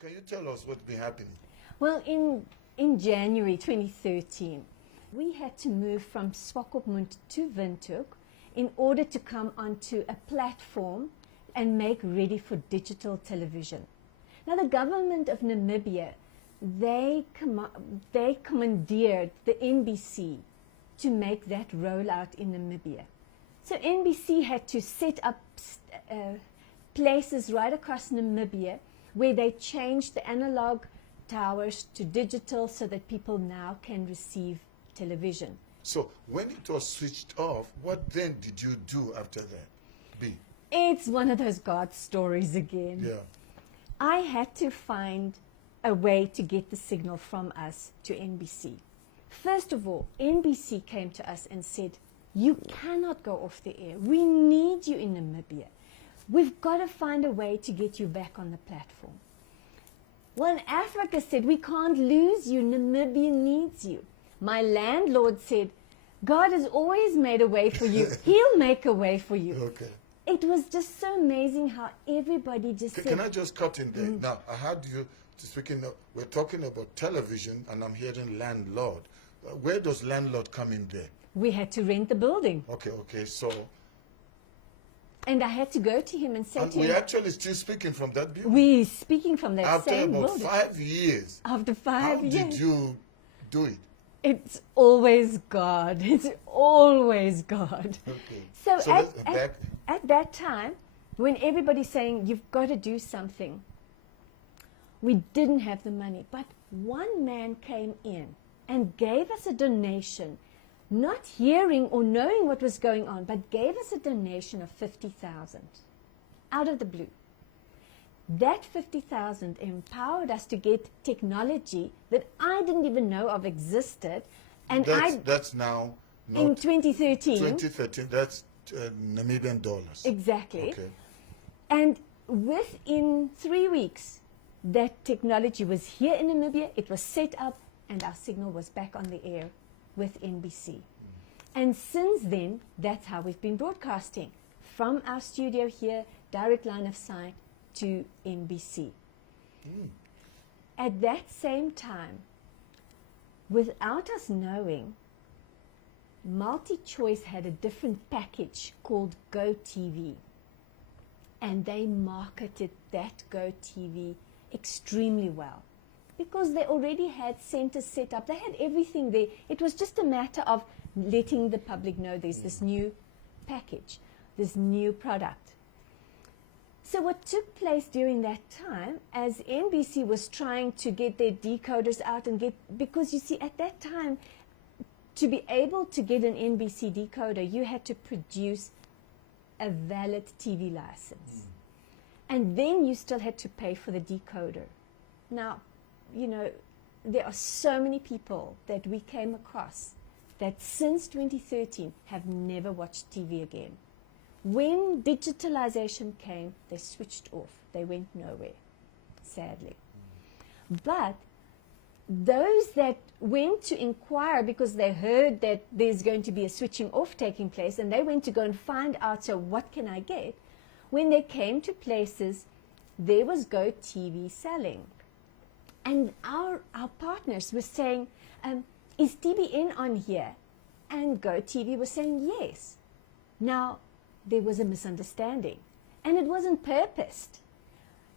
Can you tell us what's been happening? Well, in January 2013, we had to move from Swakopmund to Windhoek in order to come onto a platform and make ready for digital television. Now, the government of Namibia, they commandeered the NBC to make that rollout in Namibia. So NBC had to set up places right across Namibia where they changed the analog towers to digital so that people now can receive television. So when it was switched off, what then did you do after that? B. It's one of those God stories again. Yeah. I had to find a way to get the signal from us to NBC. First of all, NBC came to us and said, you cannot go off the air. We need you in Namibia. We've got to find a way to get you back on the platform. Well, Africa said, we can't lose you. Namibia needs you. My landlord said, God has always made a way for you. He'll make a way for you. Okay. It was just so amazing how everybody just said... Can I just cut in there? Now, I heard you speaking, we're talking about television, and I'm hearing landlord. Where does landlord come in there? We had to rent the building. Okay, so... And I had to go to him and say to him... we're actually still speaking from that building? We're speaking from that same building. After about 5 years. After 5 years. How did you do it? It's always God. It's always God. Okay. So at that time, when everybody's saying, you've got to do something, we didn't have the money. But one man came in and gave us a donation, not hearing or knowing what was going on, but gave us a donation of 50,000 out of the blue. That 50,000 empowered us to get technology that I didn't even know of existed. And that's now not in 2013. 2013, that's Namibian dollars. Exactly. Okay. And within 3 weeks, that technology was here in Namibia, it was set up, and our signal was back on the air with NBC. And since then, that's how we've been broadcasting. From our studio here, direct line of sight to NBC. At that same time, without us knowing, MultiChoice had a different package called Go TV. And they marketed that Go TV extremely well because they already had centers set up. They had everything there. It was just a matter of letting the public know there's this new package, this new product. So what took place during that time, as NBC was trying to get their decoders out and because you see, at that time, to be able to get an NBC decoder, you had to produce a valid TV license. And then you still had to pay for the decoder. Now, you know, there are so many people that we came across that since 2013 have never watched TV again. When digitalization came, they switched off. They went nowhere, sadly. But those that went to inquire because they heard that there's going to be a switching off taking place, and they went to go and find out, so what can I get? When they came to places, there was Go TV selling. And our partners were saying, is TBN on here? And Go TV was saying yes. Now, there was a misunderstanding, and it wasn't purposed,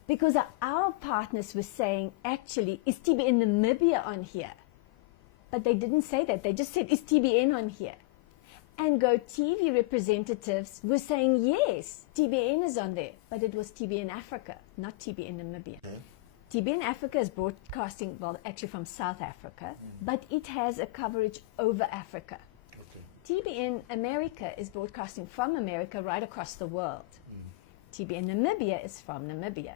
because our partners were saying, actually, is TBN Namibia on here? But they didn't say that. They just said, is TBN on here? And Go TV representatives were saying, yes, TBN is on there, but it was TBN Africa, not TBN Namibia. Okay. TBN Africa is broadcasting, well, actually from South Africa, but it has a coverage over Africa. TBN America is broadcasting from America right across the world. TBN Namibia is from Namibia.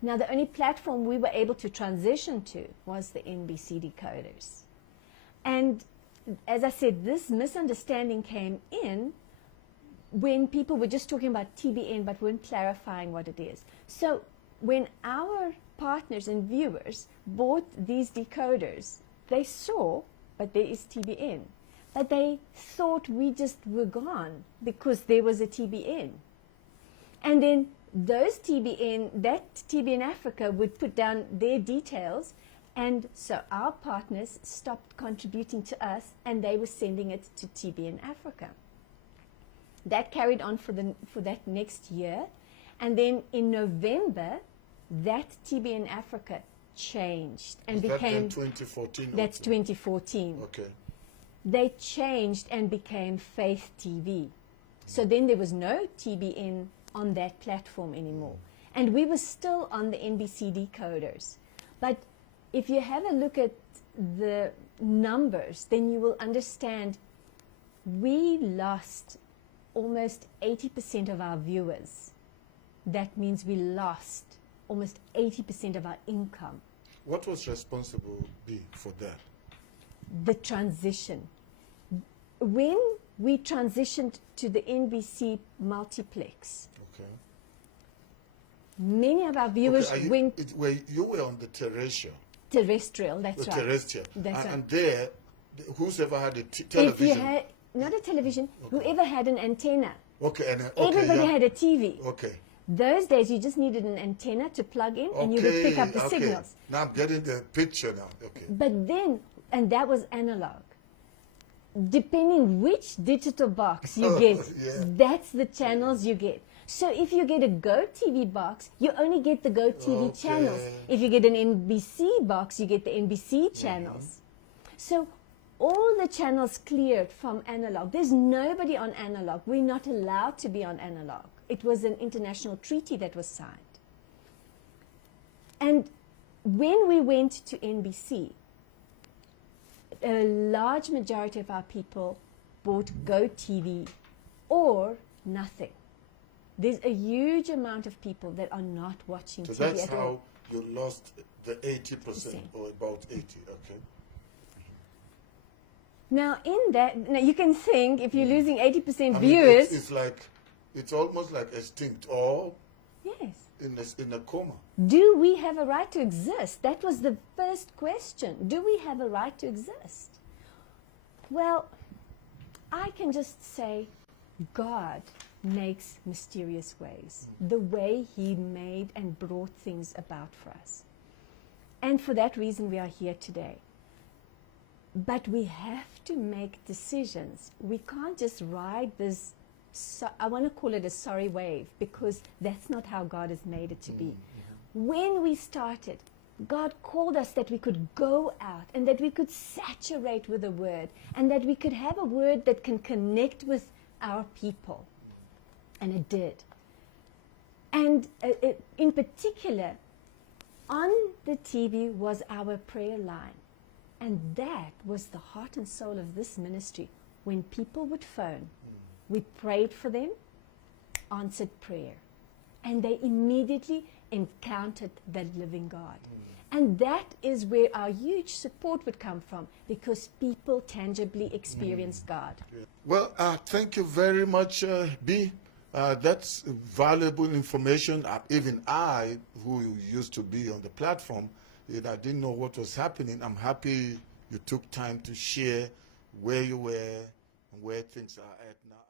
Now, the only platform we were able to transition to was the NBC decoders. And as I said, this misunderstanding came in when people were just talking about TBN but weren't clarifying what it is. So when our partners and viewers bought these decoders, they saw, but there is TBN. But they thought we just were gone because there was a TBN. And then those TBN Africa would put down their details, and so our partners stopped contributing to us, and they were sending it to TBN Africa. That carried on for that next year, and then in November, that TBN Africa changed and became. That 2014. That's also? 2014. Okay. They changed and became Faith TV. So then there was no TBN on that platform anymore. And we were still on the NBC decoders. But if you have a look at the numbers, then you will understand we lost almost 80% of our viewers. That means we lost almost 80% of our income. What was responsible for that? The transition. When we transitioned to the NBC multiplex, Okay. many of our viewers went you were on the terrestrial. terrestrial. That's right. Terrestrial. That's right. And there, whoever had a If television. you had not a television, whoever had an antenna, Okay. everybody had a TV. Okay. Those days, you just needed an antenna to plug in, and you would pick up the signals. Now I'm getting the picture now. Okay. But then, and that was analog. Depending which digital box you get, Yeah. that's the channels you get. So if you get a Go TV box, you only get the Go TV Okay. channels. If you get an NBC box, you get the NBC channels. So all the channels cleared from analog. There's nobody on analog. We're not allowed to be on analog. It was an international treaty that was signed. And when we went to NBC, a large majority of our people bought Go TV or nothing. There's a huge amount of people that are not watching So TV that's at how all. you lost the 80% or about 80. Okay. Now, now you can think if you're losing 80% I mean, viewers. it's almost like extinct or Yes. in a coma. Do we have a right to exist? That was the first question. Do we have a right to exist? Well, I can just say God makes mysterious ways. The way He made and brought things about for us. And for that reason, we are here today. But we have to make decisions. We can't just ride this, I want to call it a sorry wave, because that's not how God has made it to be. When we started, God called us that we could go out and that we could saturate with the Word and that we could have a Word that can connect with our people. And it did. And in particular, on the TV was our prayer line. And that was the heart and soul of this ministry. When people would phone, we prayed for them, answered prayer. And they immediately encountered the living God. And that is where our huge support would come from, because people tangibly experienced God. Well, thank you very much, B. That's valuable information. Even I, who used to be on the platform, I didn't know what was happening. I'm happy you took time to share where you were and where things are at now.